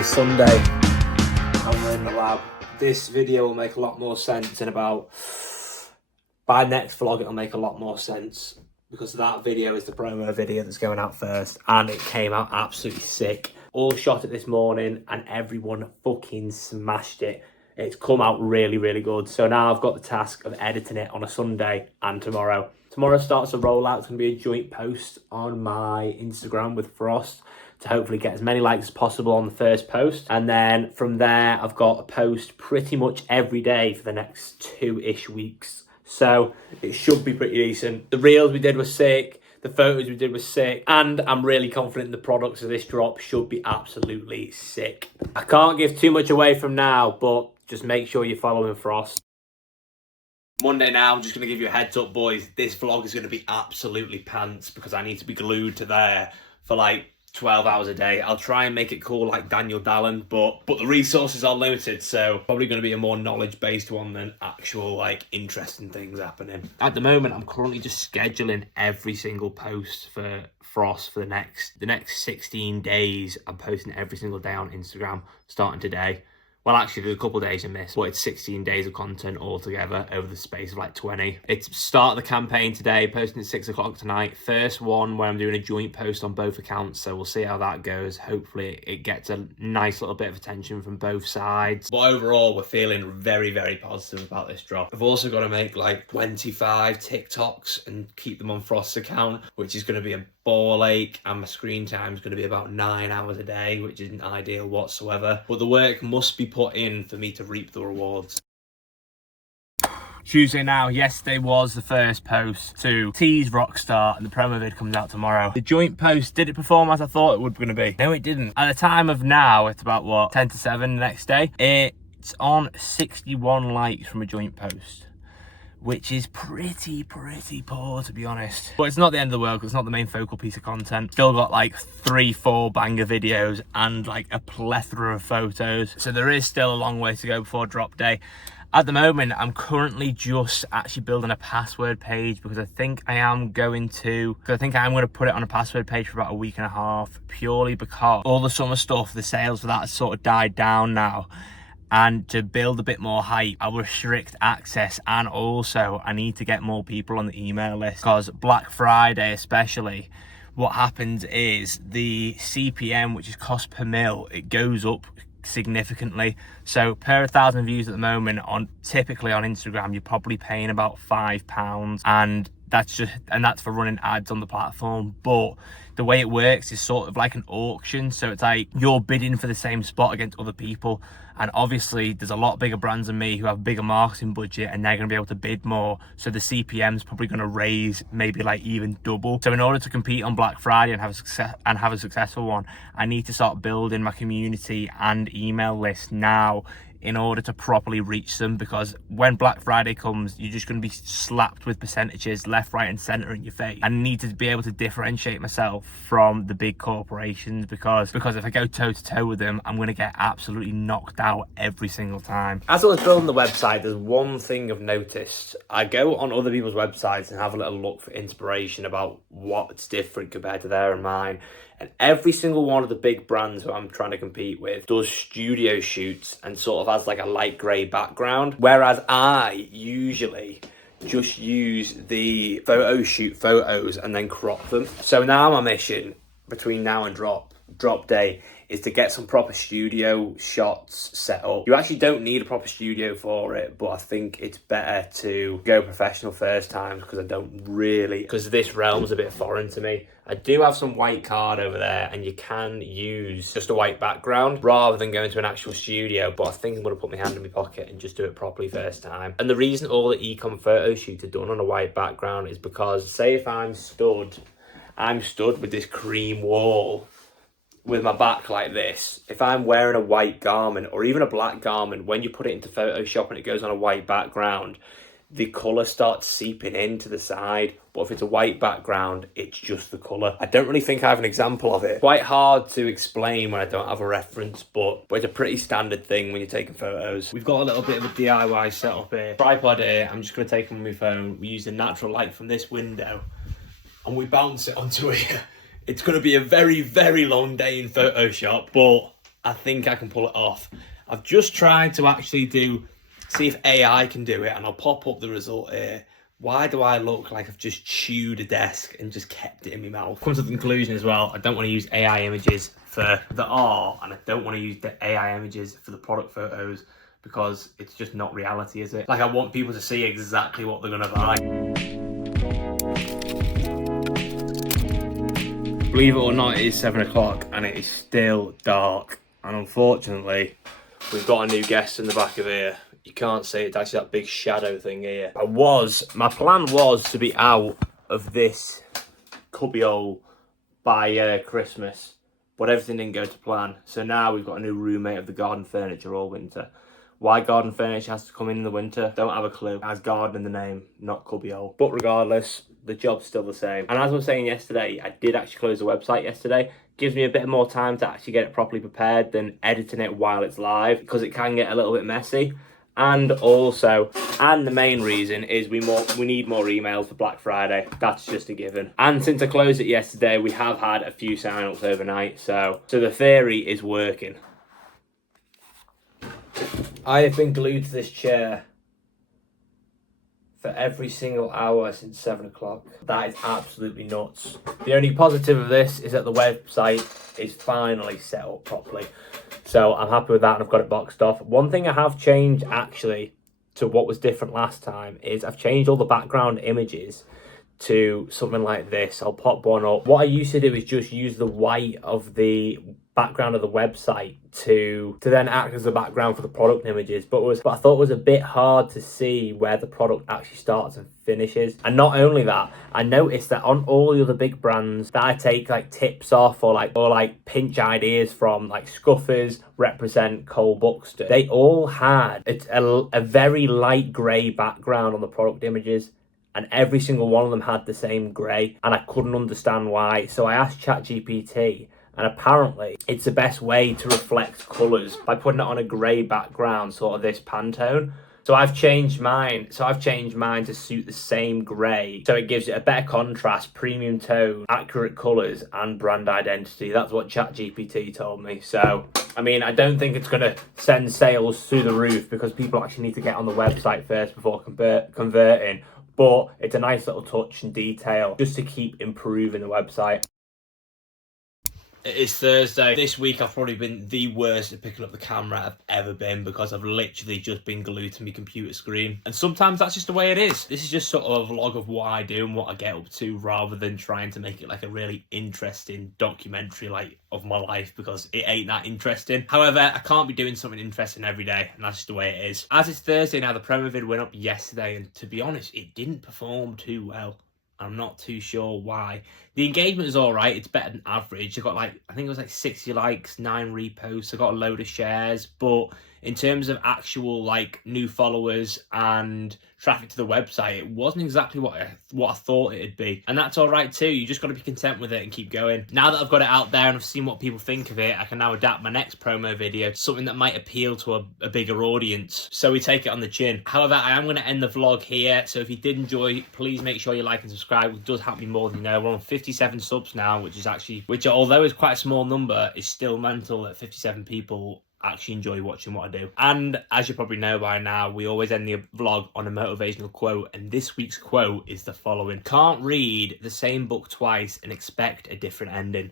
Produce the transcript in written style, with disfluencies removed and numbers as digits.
is Sunday and we're in the lab. This video will make a lot more sense in about, by next vlog it'll make a lot more sense, because that video is the promo video that's going out first, and it came out absolutely sick. All shot it this morning and everyone fucking smashed it. It's come out really, really good. So now I've got the task of editing it on a Sunday and tomorrow. Tomorrow starts a rollout. It's going to be a joint post on my Instagram with Frost to hopefully get as many likes as possible on the first post. And then from there, I've got a post pretty much every day for the next 2-ish weeks. So it should be pretty decent. The reels we did were sick. The photos we did were sick. And I'm really confident the products of this drop should be absolutely sick. I can't give too much away from now, but just make sure you're following Frost. Monday now, I'm just going to give you a heads up, boys. This vlog is going to be absolutely pants because I need to be glued to there for like 12 hours a day. I'll try and make it cool like Daniel Dallin, but the resources are limited, so probably going to be a more knowledge-based one than actual like interesting things happening. At the moment, I'm currently just scheduling every single post for Frost for the next 16 days. I'm posting every single day on Instagram, starting today. Well, actually, there's a couple of days I missed, but it's 16 days of content altogether over the space of like 20. It's start of the campaign today, posting at 6 o'clock tonight. First one where I'm doing a joint post on both accounts, so we'll see how that goes. Hopefully, it gets a nice little bit of attention from both sides. But overall, we're feeling very, very positive about this drop. I've also got to make like 25 TikToks and keep them on Frost's account, which is going to be a ball ache, and my screen time is going to be about 9 hours a day, which isn't ideal whatsoever. But the work must be put in for me to reap the rewards. Tuesday now. Yesterday was the first post to tease ROCKSTAR, and the promo vid comes out tomorrow. The joint post, did it perform as I thought it was going to be? No, it didn't. At the time of now, it's about what, 10 to 7 the next day. It's on 61 likes from a joint post, which is pretty poor, to be honest. But it's not the end of the world, because it's not the main focal piece of content. Still got like 3-4 banger videos and like a plethora of photos. So there is still a long way to go before drop day. At the moment, I'm currently just actually building a password page, because I think I am going to put it on a password page for about a week and a half, purely because all the summer stuff, the sales for that has sort of died down now. And to build a bit more hype, I'll restrict access, and also I need to get more people on the email list, because Black Friday especially, what happens is the CPM, which is cost per mil, it goes up significantly. So per 1,000 views at the moment, typically on Instagram, you're probably paying about £5, and that's for running ads on the platform. But the way it works is sort of like an auction, so it's like you're bidding for the same spot against other people, and obviously there's a lot bigger brands than me who have a bigger marketing budget, and they're going to be able to bid more, so the CPM is probably going to raise maybe like even double. So in order to compete on Black Friday and have a successful one, I need to start building my community and email list now in order to properly reach them, because when Black Friday comes, you're just going to be slapped with percentages left, right and center in your face. I need to be able to differentiate myself from the big corporations, because if I go toe to toe with them, I'm going to get absolutely knocked out every single time. As I was building the website, there's one thing I've noticed. I go on other people's websites and have a little look for inspiration about what's different compared to theirs and mine. And every single one of the big brands who I'm trying to compete with does studio shoots and sort of has like a light grey background. Whereas I usually just use the photo shoot photos and then crop them. So now my mission between now and drop day is to get some proper studio shots set up. You actually don't need a proper studio for it, but I think it's better to go professional first time, because this realm's a bit foreign to me. I do have some white card over there, and you can use just a white background rather than going to an actual studio, but I think I'm going to put my hand in my pocket and just do it properly first time. And the reason all the ecom photo shoots are done on a white background is because, say if I'm stood with this cream wall with my back like this, if I'm wearing a white garment or even a black garment, when you put it into Photoshop and it goes on a white background, the colour starts seeping into the side. But if it's a white background, it's just the colour. I don't really think I have an example of it. Quite hard to explain when I don't have a reference, but it's a pretty standard thing when you're taking photos. We've got a little bit of a DIY setup here. Tripod here, I'm just going to take them on my phone. We use the natural light from this window and we bounce it onto here. It's going to be a very, very long day in Photoshop, but I think I can pull it off. I've just tried to actually see if AI can do it, and I'll pop up the result here. Why do I look like I've just chewed a desk and just kept it in my mouth? Come to the conclusion as well, I don't want to use AI images for the art, and I don't want to use the AI images for the product photos, because it's just not reality, is it? Like, I want people to see exactly what they're gonna buy. Believe it or not, it is 7 o'clock and it is still dark. And unfortunately, we've got a new guest in the back of here. You can't see it, it's actually that big shadow thing here. My plan was to be out of this cubbyhole by Christmas, but everything didn't go to plan. So now we've got a new roommate of the garden furniture all winter. Why garden furniture has to come in the winter, don't have a clue. It has garden in the name, not cubbyhole. But regardless, the job's still the same. And as I was saying yesterday, I did actually close the website yesterday. Gives me a bit more time to actually get it properly prepared than editing it while it's live, because it can get a little bit messy. And also, and the main reason is we need more emails for Black Friday. That's just a given. And since I closed it yesterday, we have had a few sign-ups overnight, so the theory is working. I have been glued to this chair for every single hour since 7 o'clock. That is absolutely nuts. The only positive of this is that the website is finally set up properly. So I'm happy with that, and I've got it boxed off. One thing I have changed actually to what was different last time is I've changed all the background images to something like this. I'll pop one up. What I used to do is just use the white of the background of the website to then act as the background for the product images, but I thought it was a bit hard to see where the product actually starts and finishes. And not only that, I noticed that on all the other big brands that I take like tips off or like pinch ideas from, like Scuffers, Represent, Cole Buxton, they all had a very light grey background on the product images, and every single one of them had the same grey, and I couldn't understand why. So I asked ChatGPT, and apparently it's the best way to reflect colours by putting it on a grey background, sort of this Pantone. So I've changed mine to suit the same grey, so it gives it a better contrast, premium tone, accurate colours, and brand identity. That's what ChatGPT told me. So I mean, I don't think it's going to send sales through the roof, because people actually need to get on the website first before converting. But it's a nice little touch and detail just to keep improving the website. It is Thursday. This week I've probably been the worst at picking up the camera I've ever been, because I've literally just been glued to my computer screen. And sometimes that's just the way it is. This is just sort of a vlog of what I do and what I get up to, rather than trying to make it like a really interesting documentary like of my life, because it ain't that interesting. However, I can't be doing something interesting every day, and that's just the way it is. As it's Thursday now, the promo vid went up yesterday, and to be honest, it didn't perform too well. I'm not too sure why. The engagement is all right. It's better than average. I got I think it was like 60 likes, 9 reposts. I got a load of shares. But in terms of actual new followers and traffic to the website, it wasn't exactly what I thought it'd be. And that's all right too. You just got to be content with it and keep going. Now that I've got it out there and I've seen what people think of it, I can now adapt my next promo video to something that might appeal to a bigger audience. So we take it on the chin. However, I am going to end the vlog here. So if you did enjoy, please make sure you like and subscribe. It does help me more than you know. We're on 57 subs now, which although is quite a small number, is still mental that 57 people actually enjoy watching what I do. And as you probably know by now, we always end the vlog on a motivational quote, and this week's quote is the following: "Can't read the same book twice and expect a different ending."